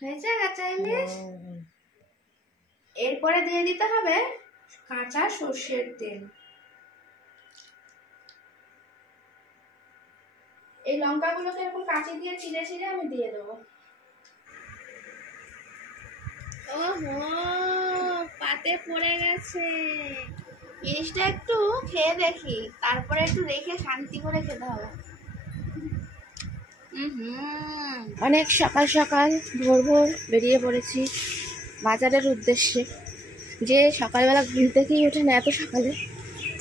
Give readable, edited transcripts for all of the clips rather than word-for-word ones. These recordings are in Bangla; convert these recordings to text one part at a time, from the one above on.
হয়েছে কাঁচা ইলিশ। এরপরে দিয়ে দিতে হবে কাঁচা সর্ষের তেল। এই লঙ্কাগুলোকে এরকম কাঁচি দিয়ে চিড়ে চিড়ে আমি দিয়ে দেবো। ওহো, পাতে পড়ে গেছে। ইলিশটা একটু খেয়ে দেখি, তারপরে একটু রেখে শান্তি করে খেতে হবে। অনেক সকাল সকাল ভোর ভোর বেরিয়ে পড়েছি বাজারের উদ্দেশ্যে। যে সকালবেলা ঘুম থেকেই ওঠে না এত সকালে,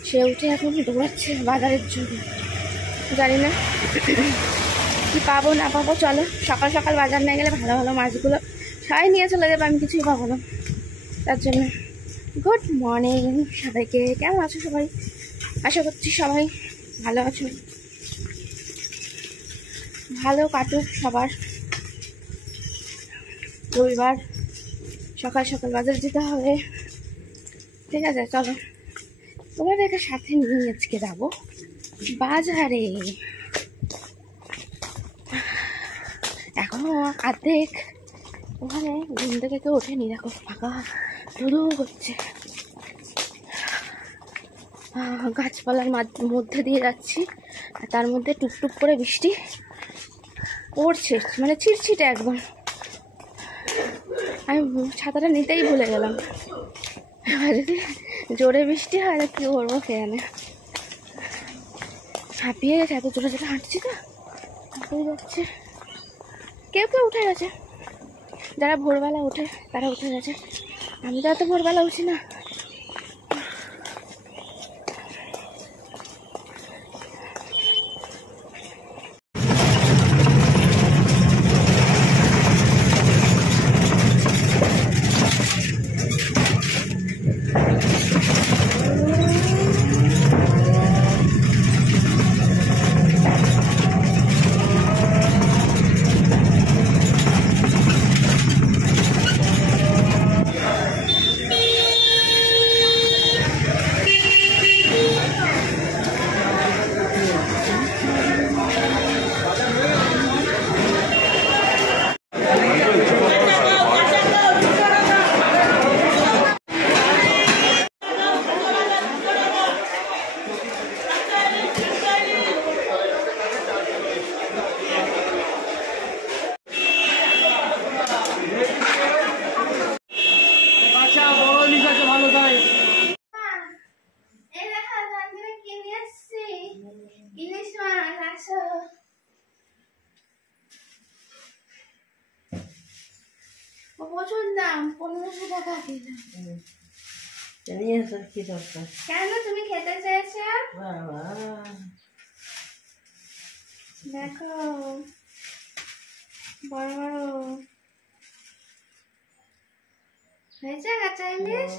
সে উঠে এখন দৌড়াচ্ছে বাজারের জন্য। জানি না কি পাবো না পাবো। চলো, সকাল সকাল বাজার নিয়ে গেলে ভালো ভালো মাছগুলো সবাই নিয়ে চলে যাবে, আমি কিছুই পাবো না। তার জন্য গুড মর্নিং সবাইকে। কেমন আছো সবাই? আশা করছি সবাই ভালো আছো। ভালো কাটুক সবার। রবিবার সকাল সকাল বাজারে যেতে হবে, ঠিক আছে? চলো, তোমাদেরকে সাথে নিয়ে আজকে যাবো বাজারে। এখনো অর্ধেক ওখানে ঘুম থেকে কেউ ওঠেনি, দেখো ফাঁকা ধুধু করছে। গাছপালার মধ্যে দিয়ে যাচ্ছি, আর তার মধ্যে টুকটুক করে বৃষ্টি পড়ছে, মানে ছিটছিটে একদম। আমি ছাতাটা নিতেই ভুলে গেলাম। এবার যদি জোরে বৃষ্টি হয় কি করবো কে জানে। হাঁপিয়ে গেছে, এত জোরে জোরে হাঁটছি তো হাঁপিয়ে যাচ্ছে। কেউ কেউ উঠে গেছে, যারা ভোরবেলা ওঠে তারা উঠে গেছে। আমি তো এত ভোরবেলা উঠি না। প্রচুর দাম, 1500 টাকা কিলো। কি দরকার? কেন তুমি খেতে চাইছো? দেখো বড় বড় হয়েছে কাঁচা ইলিশ।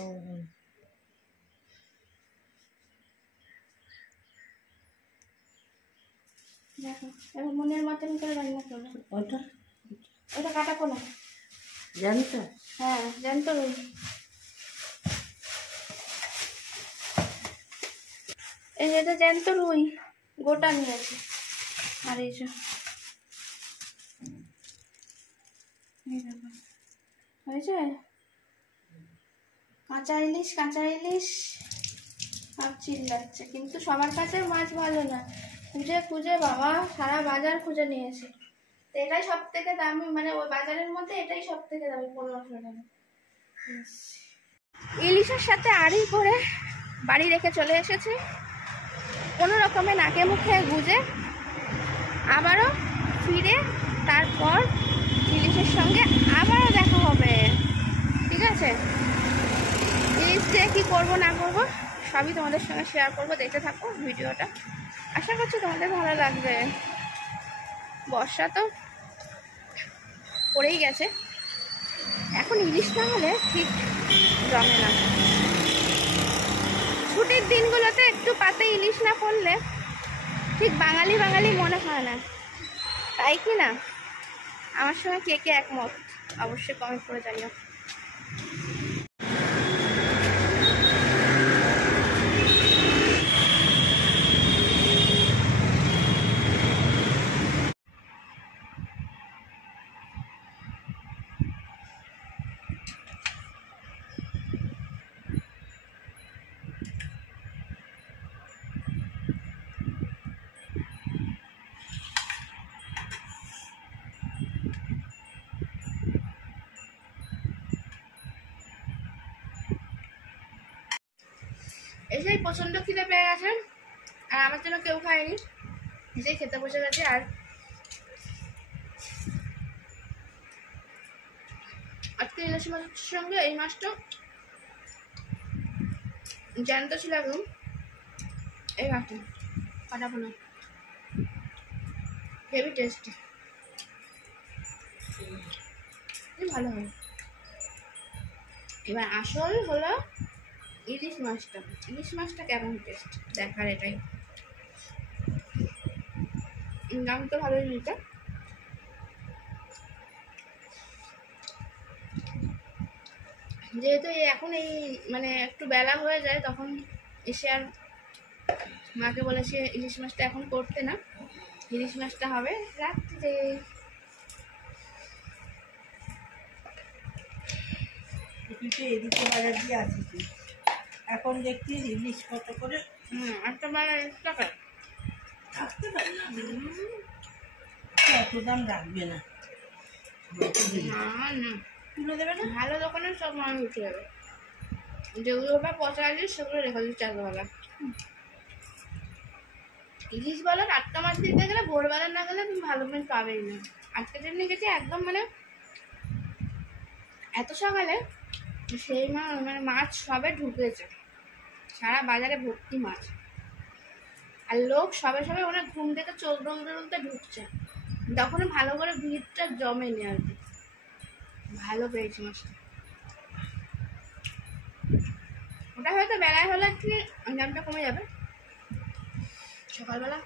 দেখো এবার মনের মতন করে রান্না করো। ওটা কাটা কোনা জ্যান্ত? হ্যাঁ জ্যান্ত রুই। এই যেটা জ্যান্ত রুই গোটা নিয়েছে। আর এই যে হয়েছে কাঁচা ইলিশ। কাঁচা ইলিশ সব চিল্লাচ্ছে, কিন্তু সবার কাছে মাছ ভালো না। খুঁজে খুঁজে বাবা সারা বাজার খুঁজে নিয়েছে, এটাই সব থেকে দামি, মানে ওই বাজারের মধ্যে এটাই সব থেকে দামি, 1500 টাকা। ইলিশের সাথে আড়ি করে বাড়ি রেখে চলে এসেছে, কোনো রকমে নাকে মুখে গুজে আবারও ফিরে তারপর ইলিশের সঙ্গে আবারও দেখা হবে, ঠিক আছে? ইলিশ দিয়ে কী করবো না করবো সবই তোমাদের সঙ্গে শেয়ার করবো, দেখতে থাকো ভিডিওটা। আশা করছি তোমাদের ভালো লাগবে। বর্ষা তো পড়েই গেছে, এখন ইলিশ না হলে ঠিক জমে না। ছুটির দিনগুলোতে একটু পাতে ইলিশ না পড়লে ঠিক বাঙালি বাঙালি মনে হয় না, তাই কি না? আমার সঙ্গে কে কে একমত অবশ্যই কমেন্ট করে জানিও। এসেই প্রচণ্ড খিদে পেয়ে গেছে, আর আমার জন্য কেউ খায়নি, এসেই খেতে বসে গেছে। আর আজকে ইলিশ মাছের সঙ্গে এই মাছটা জ্যান্ত ছিল একদম, এই মাছটা কাটাবো না, হেভি টেস্টি, ভালো হয়। এবার আসল হলো ইলিশ মাছটা। ইলিশ মাছটা কেমন টেস্ট দেখার এটাই, দাম তো ভালোই নিতে। যেহেতু এখন এই মানে একটু বেলা হয়ে যায়, তখন এসে আর মাকে বলেছে ইলিশ মাছটা এখন করতে না, ইলিশ মাছটা হবে রাত্রে। এদিকে বাজার দিয়ে আসিস, এখন দেখছিস ইলিশ কত করে? একটা বেলা 1 টাকা থাকতে পারি না, এত দাম রাখবে না, না তুলে দেবে না। ভালো দোকানের সব মানুষ উঠে যাবে, যেগুলো বা পচা ইলিশ সেগুলো রেখে দিচ্ছে চারবেলা। ইলিশ বলো টাটকা মাছ দিতে গেলে ভোরবেলা না গেলে তুমি ভালো মাছ পাবেই না। আজকে যেমনি গেছি একদম মানে এত সকালে সেই মানে মাছ সবে ঢুকেছে, সারা বাজারে ভর্তি মাছ, আর লোক সবে সবে ওরা ঘুম থেকে চোখ ডলতে ঢুকছে, তখন ভালো করে ভিড়টা জমেনি আর কি। ভালো পেয়েছি মাছটা, ওটা হয়তো বেলায় হলে একটু দামটা কমে যাবে। সকালবেলা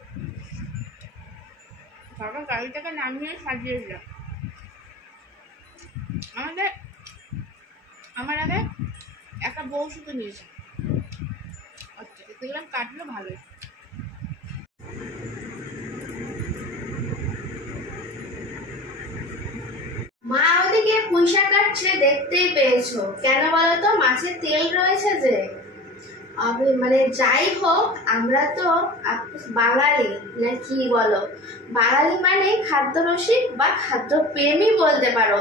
সকাল গাড়িটাকে নামিয়ে সাজিয়ে দিলাম। আমার আগে একটা বউ শুধু নিয়েছে, আচ্ছা দেখলাম কাটলো ভালোই। মা ওদিকে পুঁইশাক কাটছে, দেখতেই পেয়েছো, কেন বলতো? মাছের তেল রয়েছে যে। মানে যাই হোক, আমরা তো বাঙালি, না কি বলো, বাঙালি মানে খাদ্যরসিক বা খাদ্যপ্রেমী বলতে পারো।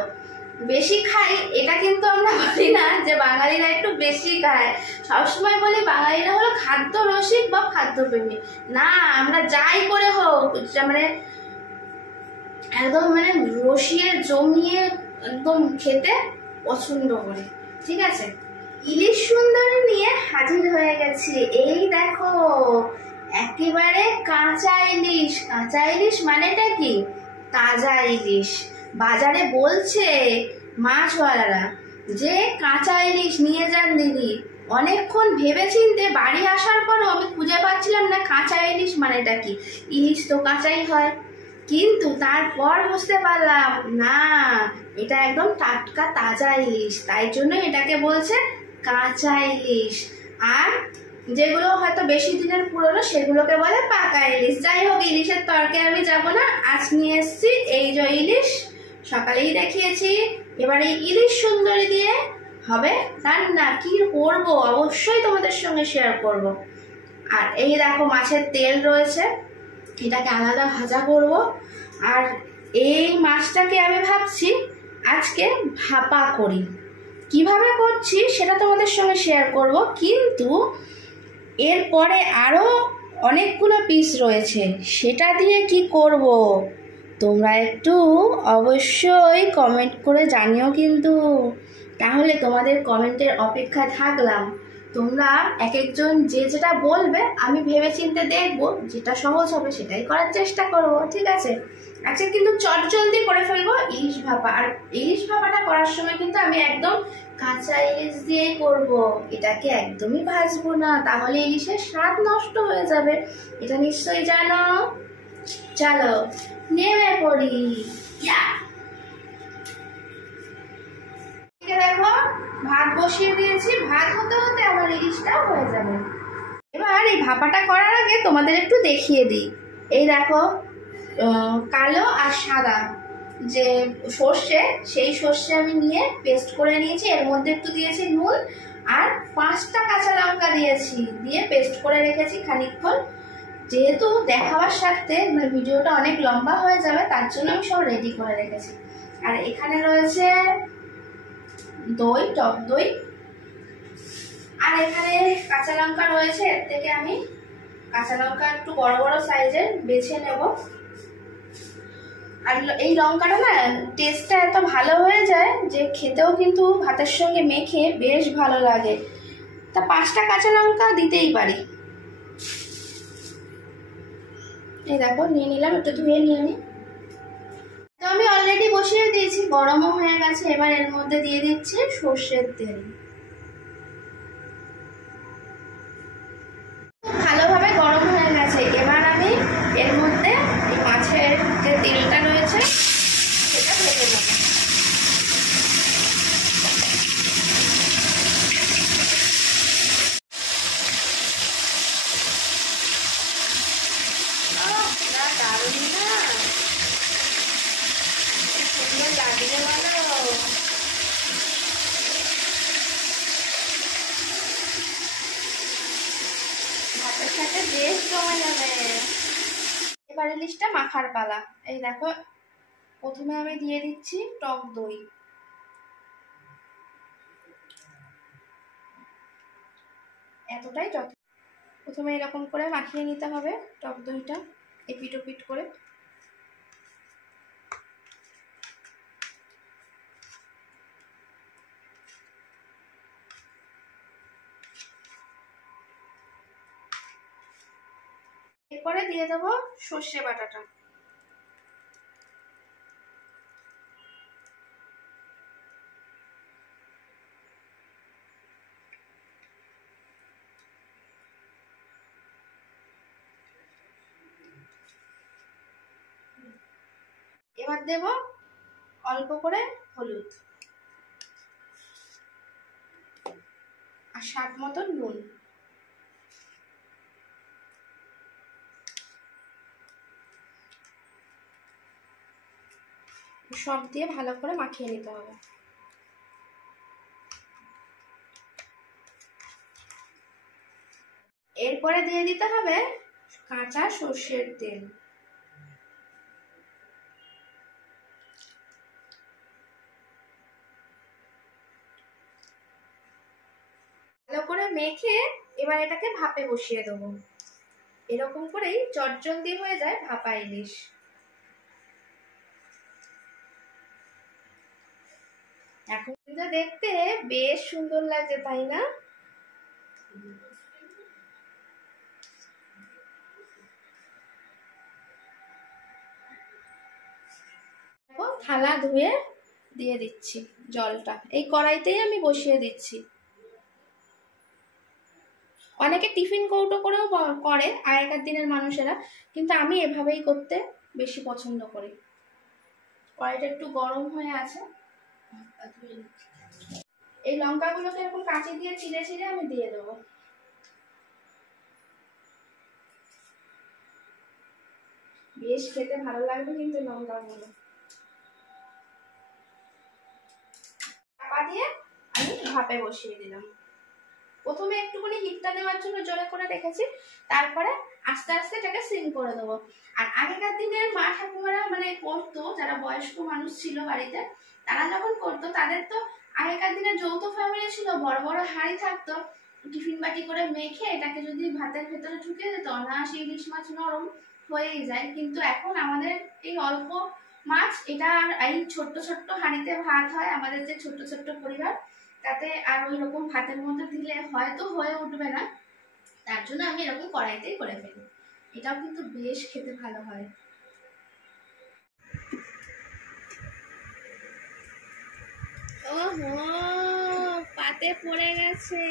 বেশি খাই এটা কিন্তু আমরা বলি না যে বাঙালিরা একটু বেশি খায়, সবসময় বলি বাঙালিরা হলো খাদ্যরসিক বা খাদ্যপ্রেমী। না, আমরা যাই করে হোক মানে একদম মানে রসিয়ে জমিয়ে একদম খেতে পছন্দ করি, ঠিক আছে? ইলিশ সুন্দরী নিয়ে হাজির হয়ে গেছি। এই দেখো একেবারে কাঁচা ইলিশ। কাঁচা ইলিশ মানেটা কি? তাজা ইলিশ। বাজারে বলছে মাছওয়ালারা যে কাঁচা ইলিশ নিয়ে যান দিদি। অনেকক্ষণ ভেবে চিনতে বাড়ি আসার পরও আমি খুঁজে পাচ্ছিলাম না কাঁচা ইলিশ মানেটা কি। ইলিশ তো কাঁচাই হয়, কিন্তু তারপর বুঝতে পারলাম না, এটা একদম টাটকা তাজা ইলিশ, তাই জন্য এটাকে বলছে কাঁচা ইলিশ। আর যেগুলো হয়তো বেশি দিনের পুরনো সেগুলোকে বলে পাকা ইলিশ। যাই হোক, ইলিশের তরকে আমি যাব না, আজ নিয়ে এসছি এই যে ইলিশ, সকালেই দেখিয়েছি। এবার এই ইলিশ সুন্দরী দিয়ে হবে রান্না। কি করব অবশ্যই তোমাদের সঙ্গে শেয়ার করব। আর এই দেখো মাছের তেল রয়েছে, এটাকে আলাদা ভাজা করব। আর এই মাছটাকে আমি ভাবছি আজকে ভাপা করি। কিভাবে করছি সেটা তোমাদের সঙ্গে শেয়ার করব, কিন্তু এরপরে আরো অনেকগুলো পিস রয়েছে, সেটা দিয়ে কি করব তোমরা একটু অবশ্যই কমেন্ট করে জানিও কিন্তু। তাহলে তোমাদের কমেন্টের অপেক্ষায় থাকলাম। তোমরা এক একজন যে যেটা বলবে আমি ভেবে চিন্তে দেখবো, যেটা সহজ হবে সেটাই করার চেষ্টা করব, ঠিক আছে? আচ্ছা, কিন্তু চটজলদি করে ফেলবো ইলিশ ভাপা। আর ইলিশ ভাপাটা করার সময় কিন্তু আমি একদম কাঁচা ইলিশ দিয়েই করব, এটাকে একদমই ভাজবো না, তাহলে ইলিশের স্বাদ নষ্ট হয়ে যাবে, এটা নিশ্চয়ই জানো। চলো নেমে পড়ি। দেখো ভাত বসিয়ে দিয়েছি, ভাত হতে হতে আমার ইলিশটাও হয়ে যাবে। এবার এই ভাপাটা করার আগে তোমাদের একটু দেখিয়ে দিই। এই দেখো কালো আর সাদা যে সর্ষে, সেই সর্ষে আমি নিয়ে পেস্ট করে নিয়েছি। এর মধ্যে একটু দিয়েছি নুন আর 5টা কাঁচা লঙ্কা দিয়েছি, দিয়ে পেস্ট করে রেখেছি খানিকক্ষণ। যেহেতু দেখাবার সাথে মানে ভিডিওটা অনেক লম্বা হয়ে যাবে, তার জন্য আমি সব রেডি করে রেখেছি। আর এখানে রয়েছে দই, টক দই, আর এখানে কাঁচা লঙ্কা রয়েছে, এর থেকে আমি কাঁচা লঙ্কা একটু বড় বড় সাইজের বেছে নেব। আর এই লঙ্কাটা না টেস্টটা এত ভালো হয়ে যায় যে খেতেও কিন্তু ভাতের সঙ্গে মেখে বেশ ভালো লাগে। তা 5টা কাঁচা লঙ্কা দিতেই পারি। এই দেখো নিয়ে নিলাম, একটু ধুয়ে নিয়ে আমি। তো আমি অলরেডি বসিয়ে দিয়েছি, গরমও হয়ে গেছে। এবার এর মধ্যে দিয়ে দিচ্ছি সর্ষের তেল। ভালোভাবে গরম হয়ে গেছে। এবার আমি এর মধ্যে এই মাছের যে তেলটা রয়েছে সেটা ঢেলে নেব। দারুণ না, সুন্দর লাগবে বলো। ভাতের সাথে বেশ জমে যাবে। এবার ইলিশটা মাখার পালা। এই দেখো, প্রথমে আমি দিয়ে দিচ্ছি টক দই। এতটাই যথেষ্ট। প্রথমে এরকম করে মাখিয়ে নিতে হবে টক দইটা, এপিট ওপিট করে। এরপরে দিয়ে দেবো সর্ষে বাটাটা। এবার দেব অল্প করে হলুদ আর স্বাদ মতো নুন। সব দিয়ে ভালো করে মাখিয়ে নিতে হবে। এরপরে দিয়ে দিতে হবে কাঁচা সর্ষের তেল। ভালো করে মেখে এবার এটাকে ভাপে বসিয়ে দেবো। এরকম করেই চটজলদি হয়ে যায় ভাপা ইলিশ। এখন কিন্তু দেখতে বেশ সুন্দর লাগছে, তাই না? থালা ধুয়ে দিয়ে দিচ্ছি জলটা, এই কড়াইতেই আমি বসিয়ে দিচ্ছি। অনেকে টিফিন কৌটো করেও করে আগেকার দিনের মানুষেরা, কিন্তু আমি এভাবেই করতে বেশি পছন্দ করি। কড়াইটা একটু গরম হয়ে আছে। এই লঙ্কাগুলোকে এরকম কাঁচি দিয়ে চিড়ে চিড়ে আমি দিয়ে দেবো। বেশ খেতে ভালো লাগবে কিন্তু লঙ্কাগুলো। চাপা দিয়ে আমি ভাপে বসিয়ে দিলাম। প্রথমে একটুখানি হিটটা নেওয়ার জন্য জোরে করে রেখেছি, তারপরে আস্তে আস্তে এটাকে সিম করে দেবো। আর আগেকার দিনের মা ঠাকুমারা মানে করতো, যারা বয়স্ক মানুষ ছিল বাড়িতে, তারা যখন করতো, তাদের তো আগেকার দিনে যৌথ ফ্যামিলি ছিল, বড় বড় হাঁড়ি থাকতো, টিফিন বাটি করে মেখে এটাকে যদি ভাতের ভেতরে ঢুকে যেত, অনায়াসে ইলিশ মাছ নরম হয়েই যায়। কিন্তু এখন আমাদের এই অল্প মাছ, এটা আর এই ছোট্ট ছোট্ট হাঁড়িতে ভাত হয়, আমাদের যে ছোট্ট ছোট্ট পরিবার, তাতে আর ওই রকম ভাতের মধ্যে দিলে হয়তো হয়ে উঠবে না। তার জন্য আমি এরকম কড়াইতেই করে ফেলি। এটাও কিন্তু বেশ খেতে ভালো হয়। ওহো, পাতে পড়ে গেছে।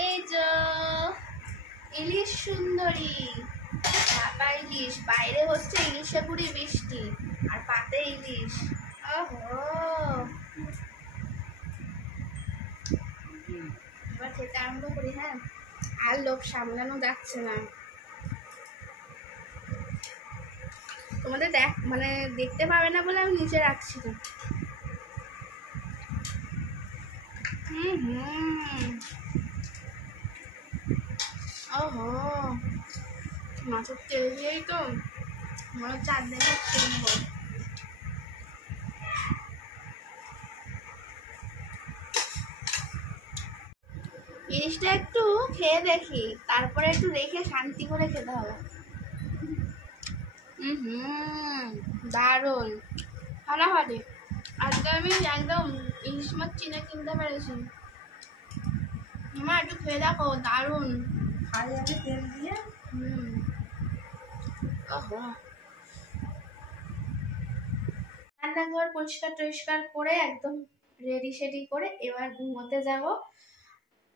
এই যে ইলিশ সুন্দরী, ভাপা ইলিশ। বাইরে হচ্ছে ইলিশে গুড়ি বৃষ্টি, আর পাতে ইলিশ। ওহো, এবার খেতে আরম্ভ করি। হ্যাঁ, আর লোভ সামলানো যাচ্ছে না। তোমাদের মানে দেখতে পাবে না বলে আমি নিচে রাখছি না। ওহো, মাছের তেল দিয়েই তো মনে হচ্ছে 4 দিন খেয়ে নেবো। জিনিসটা একটু খেয়ে দেখি, তারপরে একটু রেখে শান্তি করে খেতে হবে। দারুণ ফাটাফাটি। আজকে আমি একদম ইলিশ মাছ চিনে কিনতে পেরেছি। আমার একটু খেয়ে দেখো, দারুণ। খাই আমি তেল দিয়ে। রান্নাঘর পরিষ্কার টরিষ্কার করে একদম রেডি সেডি করে এবার ঘুমোতে যাব।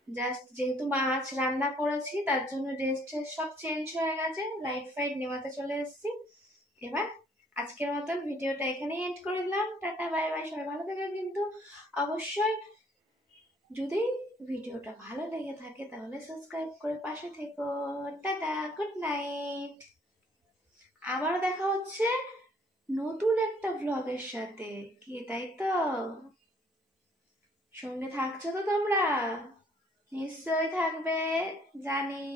জাস্ট যেহেতু মাছ রান্না করেছি তার জন্য ড্রেস ট্রেস সব চেঞ্জ হয়ে গেছে, লাইট ফাইট নেভাতে চলে এসেছি। এবার আজকের মতন ভিডিওটা এখানেই এন্ড করে দিলাম। টাটা বাই বাই, সবাই ভালো থাকবে। কিন্তু অবশ্যই যদি ভিডিওটা ভালো লেগে থাকে তাহলে সাবস্ক্রাইব করে পাশে থেকো। Tata, good night. আবারও দেখা হচ্ছে নতুন একটা ব্লগের সাথে, কি তাই তো? সঙ্গে থাকছো তো তোমরা? নিশ্চয়ই থাকবে জানি।